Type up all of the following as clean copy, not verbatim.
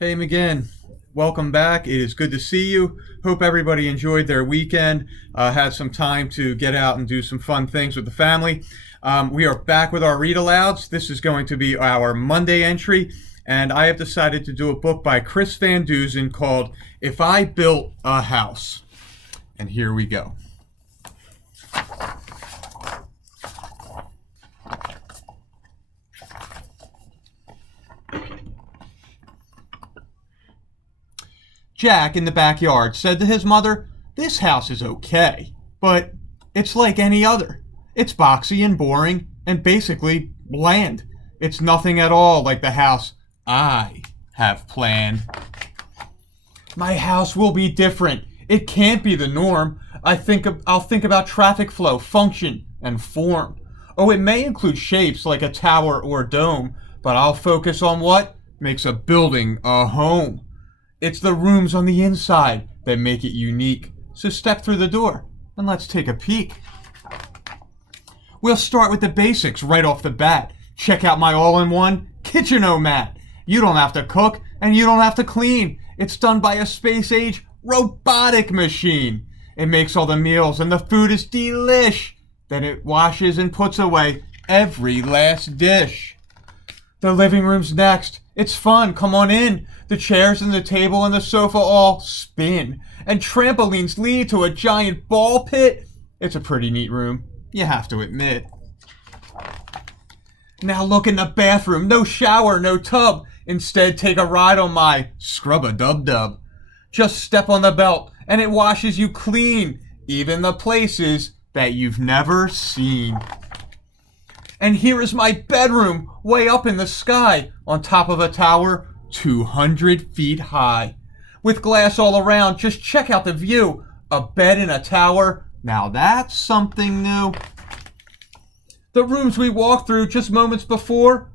Hey, McGinn. Welcome back. It is good to see you. Hope everybody enjoyed their weekend, had some time to get out and do some fun things with the family. We are back with our read alouds. This is going to be our Monday entry, and I have decided to do a book by Chris Van Dusen called If I Built a House. And here we go. Jack in the backyard said to his mother, "This house is okay, but it's like any other. It's boxy and boring and basically bland. It's nothing at all like the house I have planned. My house will be different. It can't be the norm. I'll think about traffic flow, function, and form. Oh, it may include shapes like a tower or dome, but I'll focus on what makes a building a home. It's the rooms on the inside that make it unique. So step through the door and let's take a peek. We'll start with the basics right off the bat. Check out my all-in-one Kitchen-O-Mat. You don't have to cook and you don't have to clean. It's done by a space-age robotic machine. It makes all the meals and the food is delish. Then it washes and puts away every last dish. The living room's next. It's fun. Come on in. The chairs and the table and the sofa all spin. And trampolines lead to a giant ball pit. It's a pretty neat room, you have to admit. Now look in the bathroom. No shower, no tub. Instead, take a ride on my Scrub-A-Dub-Dub. Just step on the belt and it washes you clean, even the places that you've never seen. And here is my bedroom, way up in the sky, on top of a tower 200 feet high. With glass all around, just check out the view. A bed in a tower, now that's something new. The rooms we walked through just moments before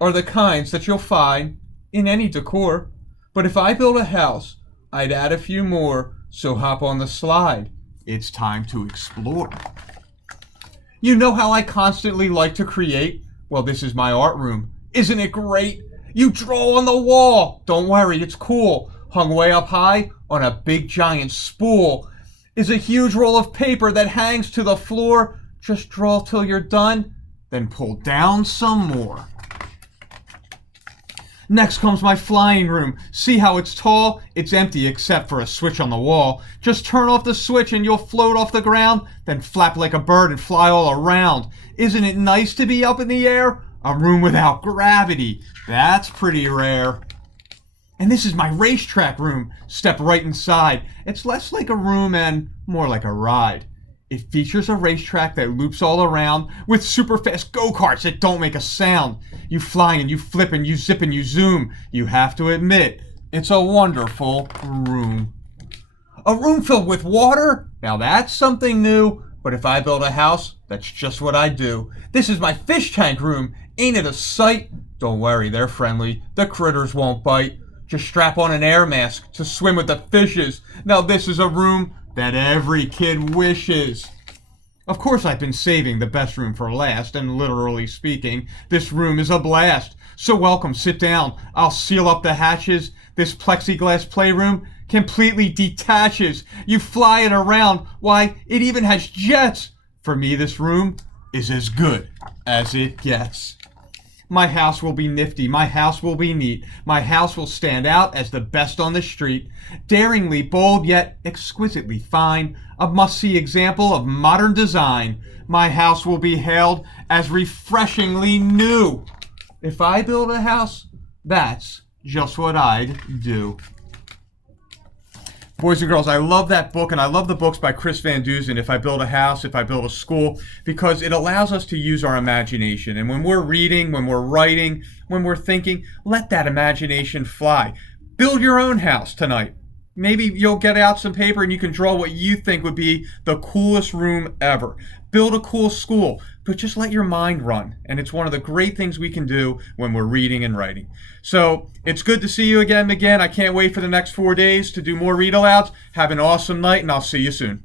are the kinds that you'll find in any decor. But if I built a house, I'd add a few more, so hop on the slide. It's time to explore. You know how I constantly like to create? Well, this is my art room. Isn't it great? You draw on the wall. Don't worry, it's cool. Hung way up high on a big giant spool is a huge roll of paper that hangs to the floor. Just draw till you're done, then pull down some more. Next comes my flying room. See how it's tall? It's empty except for a switch on the wall. Just turn off the switch and you'll float off the ground, then flap like a bird and fly all around. Isn't it nice to be up in the air? A room without gravity. That's pretty rare. And this is my racetrack room. Step right inside. It's less like a room and more like a ride. It features a racetrack that loops all around with super fast go-karts that don't make a sound. You fly and you flip and you zip and you zoom. You have to admit, it's a wonderful room. A room filled with water? Now that's something new. But if I build a house, that's just what I do. This is my fish tank room. Ain't it a sight? Don't worry, they're friendly. The critters won't bite. Just strap on an air mask to swim with the fishes. Now this is a room that every kid wishes. Of course, I've been saving the best room for last, and literally speaking, this room is a blast. So welcome, sit down. I'll seal up the hatches. This plexiglass playroom completely detaches. You fly it around. Why, it even has jets. For me, this room is as good as it gets. My house will be nifty. My house will be neat. My house will stand out as the best on the street. Daringly bold, yet exquisitely fine. A must-see example of modern design. My house will be hailed as refreshingly new. If I build a house, that's just what I'd do. Boys and girls, I love that book, and I love the books by Chris Van Dusen, If I Build a House, If I Build a School, because it allows us to use our imagination. And when we're reading, when we're writing, when we're thinking, let that imagination fly. Build your own house tonight. Maybe you'll get out some paper and you can draw what you think would be the coolest room ever. Build a cool school, but just let your mind run. And it's one of the great things we can do when we're reading and writing. So it's good to see you again. I can't wait for the next 4 days to do more read alouds. Have an awesome night, and I'll see you soon.